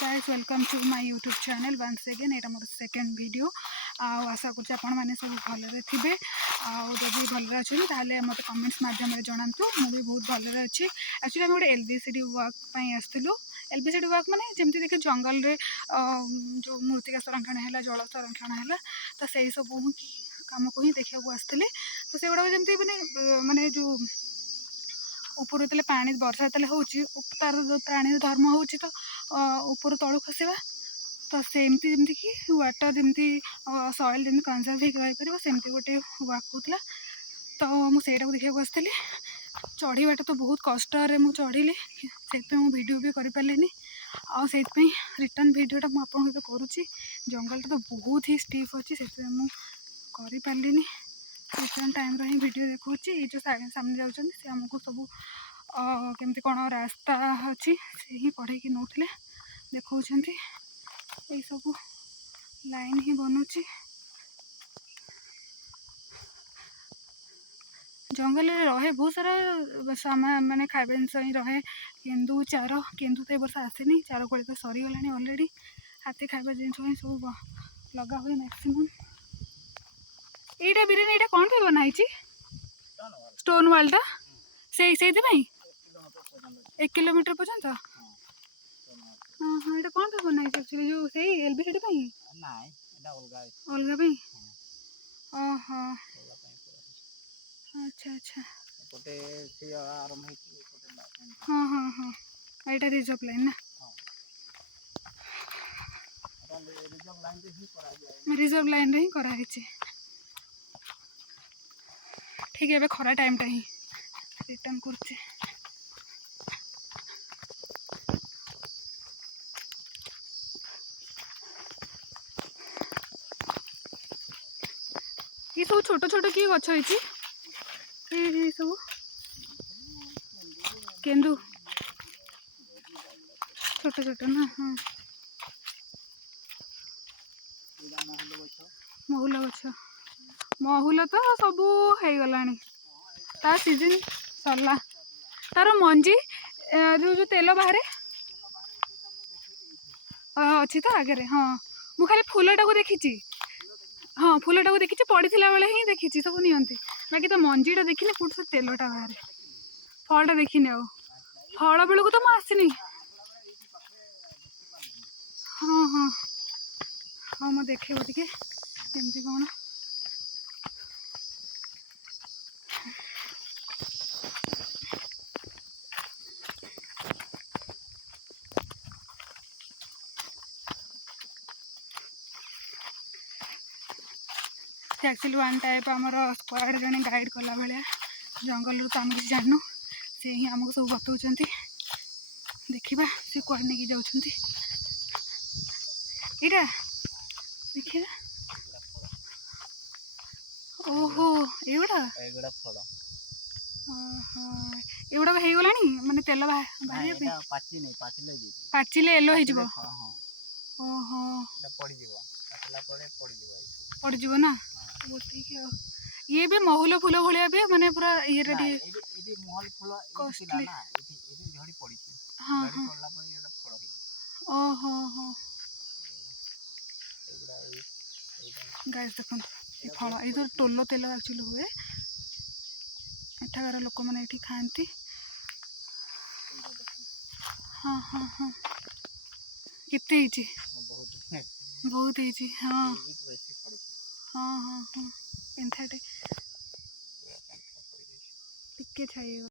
guys, welcome to my YouTube channel once again. Etah more second video आशा कर आपण मैंने सब भलरे थे आदि भलरे अच्छे ताले मत कमेंट्स मध्यम जनातु मुझे बहुत भलरे अच्छी एक्चुअली आम गोटे एलबीसीडी वर्क आसलु एलबीसीडी वर्क माने जमती देखिए जंगल रे जो मृत्तिका संरक्षण है जल संरक्षण है तो सही सब कम को ही देखा आसती तो से गुड़ा जमी माने जो ऊपर जो पानी वर्षा जो हो तार जो प्राणी धर्म हो तो ऊपर तलू खसवा तो सेमती जमी कि वाटर जमी सॉइल जमी कंजर्व हो सेमती गोटे वर्क होता तो मुझे देखा आसती चढ़ाटा तो बहुत कष्ट मुझे चढ़ी से वीडियो भी कर पारे आई रिटर्न वीडियोटा मुझे करुच्ची जंगल तो बहुत ही स्टीप अच्छी से कर पारे रिटर्न टाइम रो ही वीडियो देखा ये जो सामने जाऊँच आमको सब केमती कौन रास्ता अच्छी से ही पढ़े नौले देखा यही सब लाइन ही बनूची जंगल रहे बहुत सारा सामान माने खाଇବା ଜିନିଷ ही रहे केन्दु चार केन्दु तो वर्ष आसेनी चार कोड़ी तो सरीगला अलरेडी हाथी खाଇବା जिन ही सब लगा हुए मैक्सिमम यहाँ बिरियानी यहाँ कौन पे बनाई स्टोन वालटा से 1 किलोमीटर पर्यंत हाँ हाँ ये कौन पे बनाई एक्चुअली जो सही एलबीसीडी अलग ओहो अच्छा अच्छा हाँ हाँ हाँ यहाँ रिजर्व लाइन ना रिजर्व लाइन रे ही कराई ठीक है खरा टाइमटा ही रिटर्न कर ये सब छोट छोट किए गछ ये सब केन्दु छोट छोट ना हाँ महुल गछ महुल तो सब हो गला तार सीजन सरला तार मंजी जो तेल बाहर अच्छी तो आगे हाँ मु खाली फूलटा को देखी हाँ फूलटा को देखी पड़ी बेले ही देखी सब नियंती बाकी तो मंजीटा देखनी कौट से तेलटा बाहर फलटा देखनी आ फल बेलू तो मुझे आसनी हाँ हाँ हाँ मैं देखे टे केमती कौन एक्चुअली वन टाइप आमर स्क्वाड जड़े गाइड कला भाया जंगल तो आम किसी जानू से ही आमको सब बताऊँ देखा से कड़े नहीं जाऊँ यहाँ देखा ओहो एगुड़ा एगुड़ा हो गला माने तेल बाहर पाचिले येलो हो ओहो पड़ज ना ये भी महुल फूल भाया भी माने पूरा ये कॉस्टली हाँ हाँ ओहो हो गाइस देखो ये फल ये टोलो तेल एक्चुअली हुए एठाकार लोक मैंने ये खाती हाँ हाँ हाँ केते बहुत हाँ हाँ हाँ हाँ पेंथाटे टिके छाई